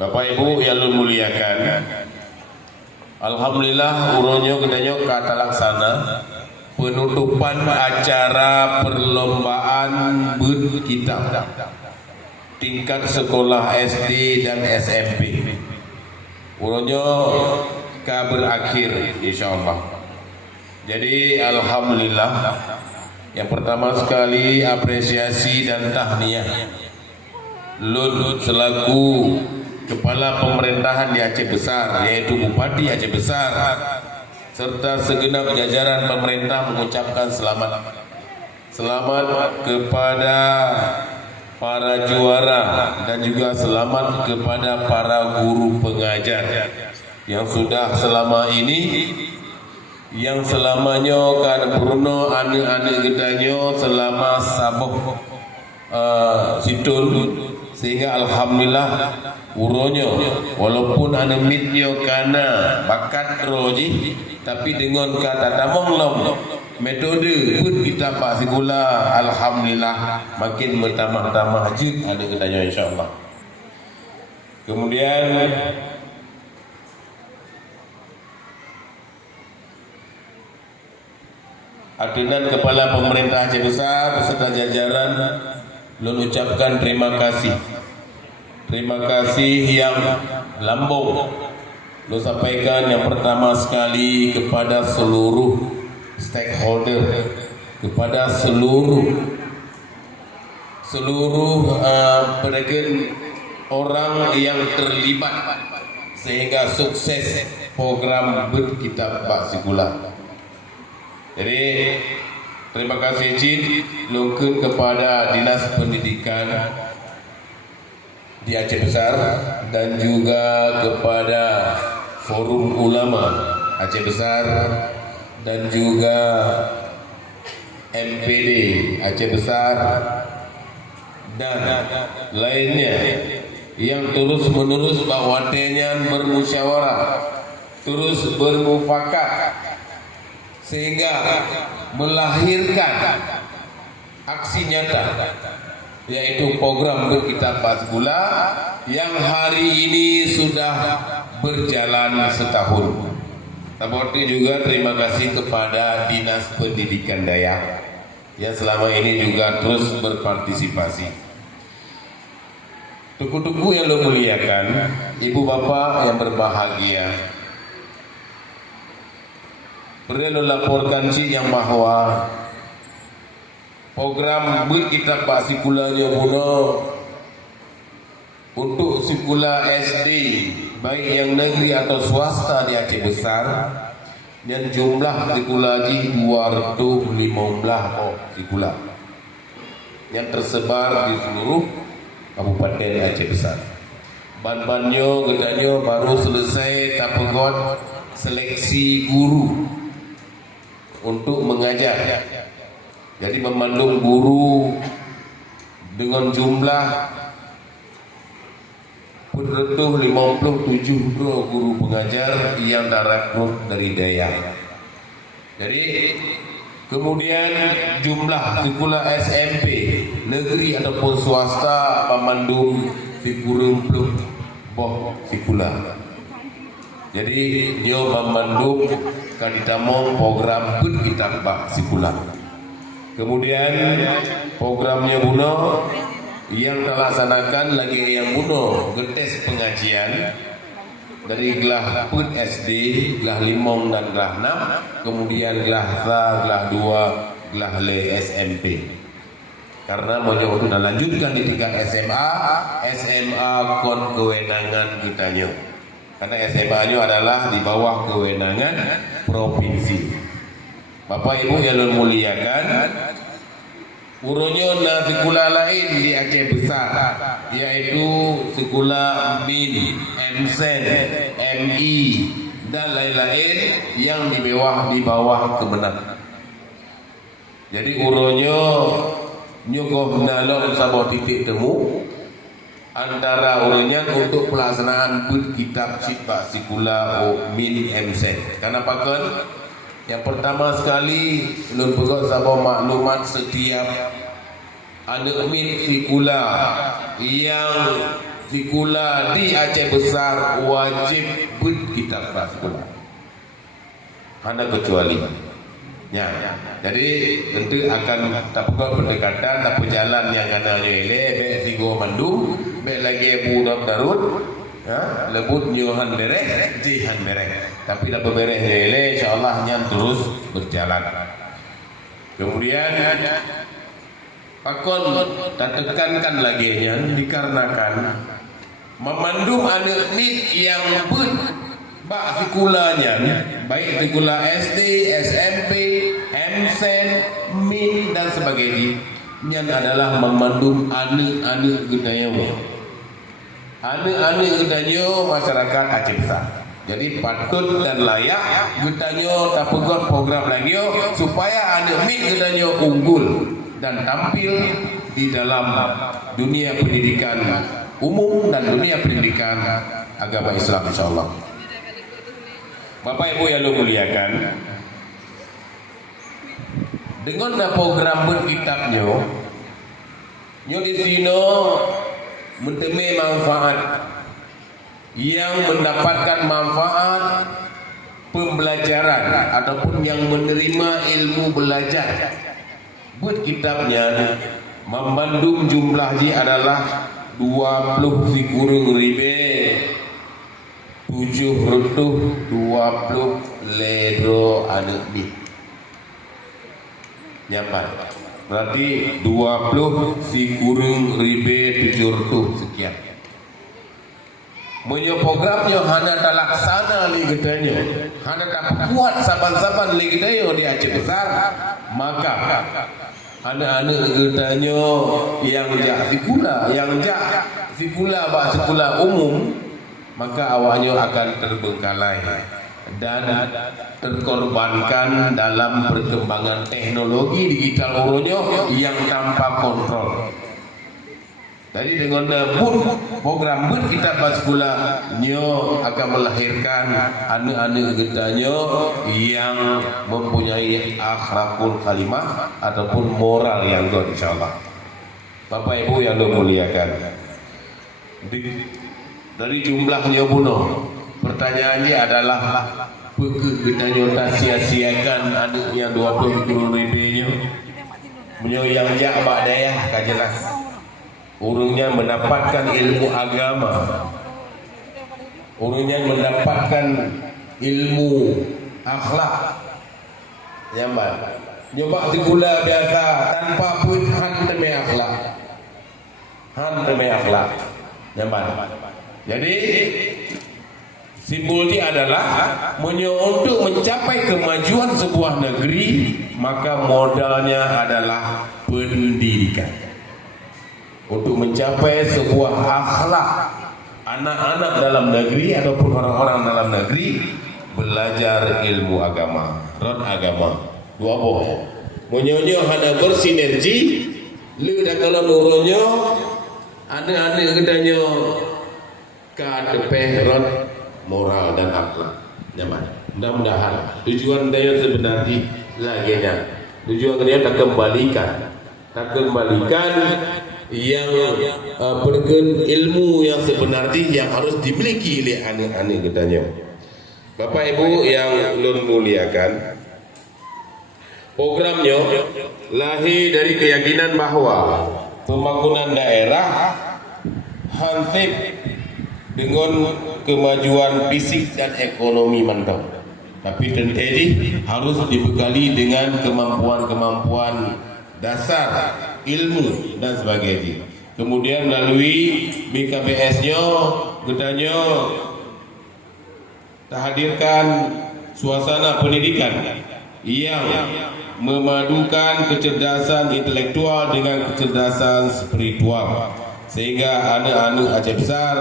Bapak Ibu yang muliakan, alhamdulillah uronyo kedanyo kata laksana penutupan acara perlombaan bud kitab tingkat sekolah SD dan SMP. Uronyo berakhir insyaallah. Jadi alhamdulillah, yang pertama sekali apresiasi dan tahniah Lud selaku Kepala Pemerintahan di Aceh Besar, yaitu Bupati Aceh Besar, serta segenap jajaran pemerintah mengucapkan selamat kepada para juara dan juga selamat kepada para guru pengajar yang sudah selama ini, yang selamanya kan Bruno anak-anak gedanyo selama saboh situl, sehingga alhamdulillah uronyo walaupun ane mitnyo kana bakat roji, tapi dengan kata tamonglom metode pun kita pasti pula alhamdulillah makin bertambah-tambah hajud ada kedanyo insyaallah. Kemudian adenan Kepala Pemerintah Aceh Besar beserta jajaran mengucapkan terima kasih. Terima kasih yang lambung lo sampaikan yang pertama sekali kepada seluruh stakeholder, kepada seluruh orang yang terlibat sehingga sukses program berkitab Pak Sikula. Jadi terima kasih Cid lungkun kepada Dinas Pendidikan di Aceh Besar dan juga kepada Forum Ulama Aceh Besar dan juga MPD Aceh Besar dan lainnya yang terus menerus bahwatenya bermusyawarah, terus bermufakat sehingga melahirkan aksi nyata, yaitu program berkitab Pak Sikula yang hari ini sudah berjalan setahun. Tapi juga terima kasih kepada Dinas Pendidikan Dayak yang selama ini juga terus berpartisipasi. Tuku-tuku yang lo muliakan, ibu bapak yang berbahagia, perlu laporkan sih yang bahwa program berkitab Pak Sikula Nyobuno untuk sekolah SD baik yang negeri atau swasta di Aceh Besar, dan jumlah sekolah haji 215 sekolah yang tersebar di seluruh Kabupaten Aceh Besar. Ban-banyo gedanyo baru selesai tapegot seleksi guru untuk mengajar. Jadi memandung guru dengan jumlah penutuh 57 guru pengajar yang direkrut dari Dayak. Jadi kemudian jumlah sekolah SMP negeri ataupun swasta memandung 30 boh sekolah. Jadi dia memandung kaditamong program berkitab Pak Sikula. Kemudian programnya Buno yang terlaksanakan lagi yang Buno getes pengajian dari gelah put SD, gelah limong dan gelah 6, kemudian gelah sa, gelah 2, gelah le SMP. Karena mau sudah lanjutkan di tingkat SMA kon kewenangan kitanya. Karena SMA-nya adalah di bawah kewenangan provinsi. Bapak Ibu yang muliakan, uronyo na sekolah lain di Aceh Besar, yaitu sekolah MIN, MSEN, MI dan lain-lain yang di bawah Kemenang. Jadi uronyo nyuguh nalong sama titik temu antara uronnya untuk pelaksanaan berkitab Pak Sikula MIN MSEN. Kenapa kan? Yang pertama sekali belum pegang sama maklumat setiap anak MIN Sikula yang sekolah di Aceh Besar wajib berkitab sekolah. Hanya kecuali ya. Jadi tentu akan tapuk pendekatan, tapuk jalan yang ada lele, be sigo mandu, be lagi budak darut, ya, lebut nyuhan bereh, jihan bereh. Tapi dah bereh lele, insyaallah nyan terus berjalan. Kemudian pakon tekankan lagi nyan dikarenakan memandung anak nit yang bak sekolahnya, baik sekolah SD, SMP, MSen, MIN dan sebagainya, yang adalah memandung anak-anak gedayo. Anak-anak gedayo masyarakat Aceh Besar. Jadi patut dan layak gedayo tapegot program lagi supaya anak MIN gedayo unggul dan tampil di dalam dunia pendidikan umum dan dunia pendidikan agama Islam, insyaallah. Bapak Ibu yang muliakan, dengan program berkitabnya, nyo di sini mentemi manfaat yang mendapatkan manfaat pembelajaran ataupun yang menerima ilmu belajar. Buat kitabnya memandung jumlahnya adalah 20 kurung ribe 720 ledro anak ni. Nyaman. Berarti 20 kurung ribe 700 sekian. Menyo programnya hana tak laksana li gedanya, hana tak kuat saban-saban li gedanya di Aceh Besar, maka anak-anak gedanya yang jak sekolah bak sekolah umum, maka awaknya akan terbengkalai dan terkorbankan dalam perkembangan teknologi digital uronyo yang tanpa kontrol. Jadi dengan program kita sekolah nyo akan melahirkan anak-anak gedanya yang mempunyai akhlakul kalimah ataupun moral yang good, insyaallah. Bapak Ibu yang dimuliakan, dari jumlahnya bunuh, pertanyaannya adalah gedanya tak sia-siakan anak yang 20 ribunya yang jabak daya kan jelas. Urungnya mendapatkan ilmu agama, urungnya mendapatkan ilmu akhlak. Nyaman. Nyoba sekolah biasa tanpa pun demi akhlak. Demi akhlak. Nyaman. Jadi simbolnya adalah untuk mencapai kemajuan sebuah negeri, maka modalnya adalah pendidikan. Untuk mencapai sebuah akhlak anak-anak dalam negeri ataupun orang-orang dalam negeri, belajar ilmu agama, rod agama. Dua boh. Menyonyo hana bersinergi, lu dah kalau nuronyo anak-anak kedanyo kadepeh rod moral dan akhlak. Nyaman. Mudah-mudahan tujuan dia sebenarnya laginya. Tujuan dia tak kembalikan yang pergen ilmu yang sebenarnya yang harus dimiliki oleh anak-anak gedanya. Bapak Ibu yang lun muliakan, programnya lahir dari keyakinan bahwa pembangunan daerah hansip dengan kemajuan fisik dan ekonomi mantap. Tapi tentu harus dibekali dengan kemampuan-kemampuan dasar, ilmu dan sebagainya. Kemudian melalui BKPS-nya, gedanya terhadirkan suasana pendidikan yang memadukan kecerdasan intelektual dengan kecerdasan spiritual, sehingga anak-anak Aceh Besar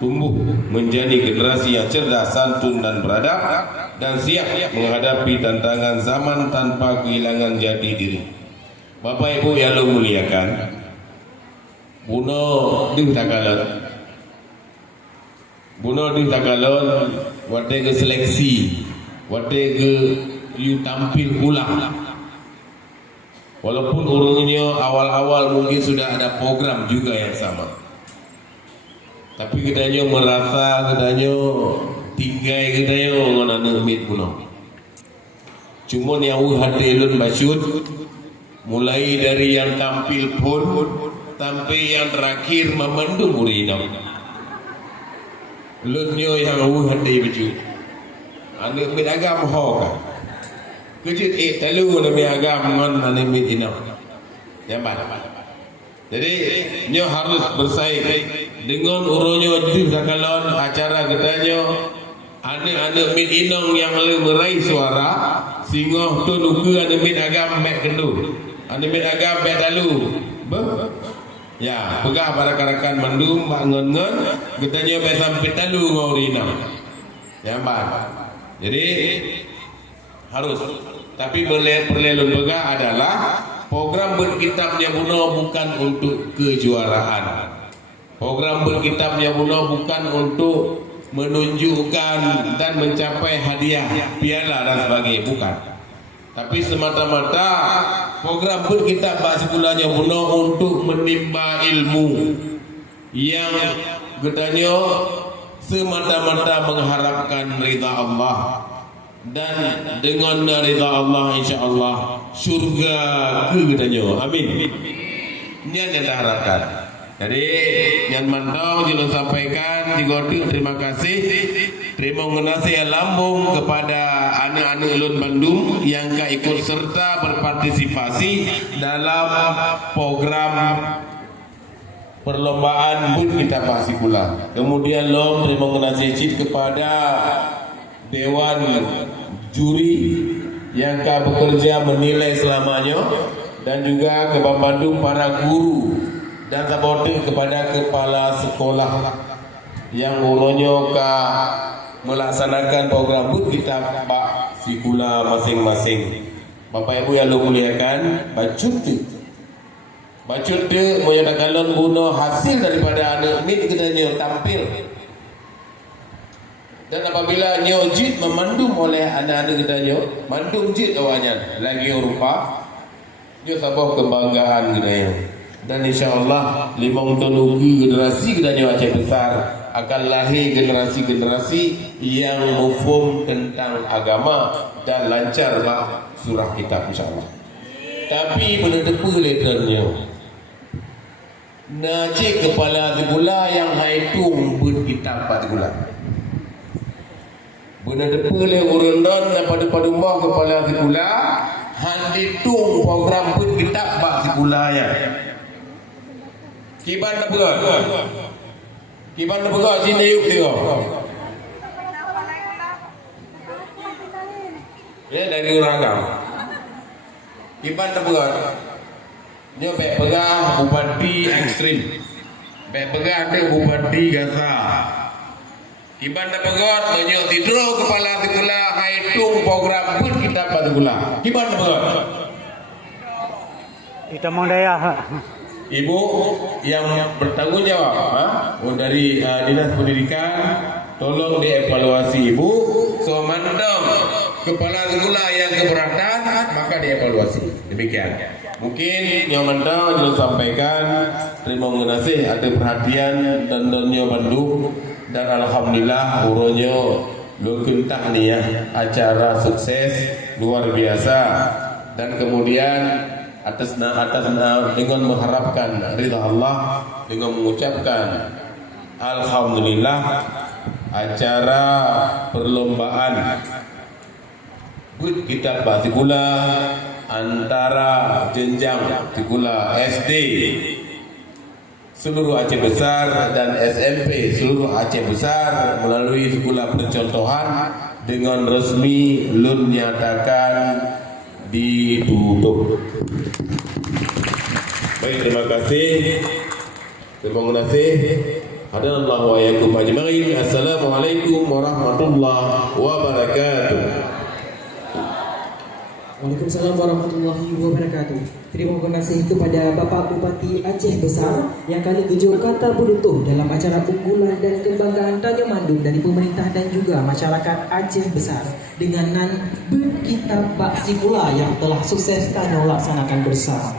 tumbuh menjadi generasi yang cerdas, santun dan beradab dan siap menghadapi tantangan zaman tanpa kehilangan jati diri. Bapak Ibu yang muliakan, bunuh di takalon, wate ke seleksi, wate ke you tampil ulang. Walaupun urungnya awal-awal mungkin sudah ada program juga yang sama. Tapi kedanyo merasa, kedanyo tinggai, kedanyo ngan anak mit puno. Cuma yang hati lun basyut, mulai dari yang tampil pun sampai yang terakhir memandung urinam. Lun nyo yang hati basyut. Anak mit agam hoka. Kejut talu nami agam ngan anak mit inam. Yaman. Jadi nyo harus bersaing dengan uronyo di dakalon acara gedanyo anak-anak mit inong yang meraih suara singoh tu nuku anak mit agam mek kendu anak mit agam mek dalu ya pegah pada karakan mandum mak ngon-ngon gedanyo mek sampai dalu ngorina ya mbak. Jadi harus tapi perlelun pegah adalah program berkitabnya Buno bukan untuk kejuaraan. Program berkitabnya Buno bukan untuk menunjukkan dan mencapai hadiah, piala dan sebagainya, bukan. Tapi semata-mata program berkitab Basikulanya Buno untuk menimba ilmu yang gedanyo semata-mata mengharapkan ridha Allah. Dan dengan ridha Allah insya-Allah surga kegedanyo. Amin. Ini yang kita harapkan. Jadi yang mantau juga sampaikan digodu terima kasih. Terima kasih lambung kepada anak-anak Ulun Bandung yang ikut serta berpartisipasi dalam program perlombaan Bud Kitab Basikula. Kemudian terima kasih kepada Dewan Juri yang bekerja menilai selamanya dan juga ke Bandung para guru dan saboting kepada kepala sekolah yang uronyo melaksanakan program Bud Kitab Basikula masing-masing. Bapak Ibu yang muliakan, bacut menyatakan guna hasil daripada anak mit kita tampil. Dan apabila nyo jid memandung oleh anak-anak kita nyo, mandung jid awalnya lagi rupa, nyo sabah kebanggaan kita nyo. Dan insyaAllah 5 tahun generasi kita nyo Aceh besar akan lahir generasi-generasi yang mufhum tentang agama dan lancar surah kitab insyaAllah. Tapi menedepu letternya, najik kepala gula yang haitung berkitab gula. Benar depele urundon pada padumah kepala sikula handitung program pun kitab bak sikula ya. Kiban dah berat. Kiban dah berat sini yuk dia. Ya dari Uragam. Kiban dah berat. Dia baik pegah bupati ekstrim. Baik pegah ada bupati Gaza. Kiban dah pegot menyok tidur kepala tikula haitung program pun kita pada gula. Kiban dah pegot. Kita mau daya. Ibu yang bertanggung jawab dari Dinas Pendidikan tolong dievaluasi ibu. So mandam kepala tikula yang keberatan maka dievaluasi. Demikian. Mungkin yang mandam juga sampaikan terima kasih ada perhatian dan donyo Bandung. Dan alhamdulillah uronyo lokentah nih ya acara sukses luar biasa dan kemudian atas dengan mengharapkan ridha Allah dengan mengucapkan alhamdulillah acara perlombaan Bud Kitab Basikula antara jenjang Basikula SD seluruh Aceh Besar dan SMP seluruh Aceh Besar melalui sekolah percontohan dengan resmi lun nyatakan ditutup. Baik, terima kasih. Terima kasih. Hadanallahu wa iyyakum ajma'in. Assalamualaikum warahmatullahi wabarakatuh. Waalaikumsalam warahmatullahi wabarakatuh. Terima kasih kepada Bapak Bupati Aceh Besar yang kali kejo kata berutuh dalam acara unggulan dan kebanggaan Tanjung Mandung dari pemerintah dan juga masyarakat Aceh Besar dengan nan Bud Kitab Basikula yang telah sukses kami laksanakan bersama.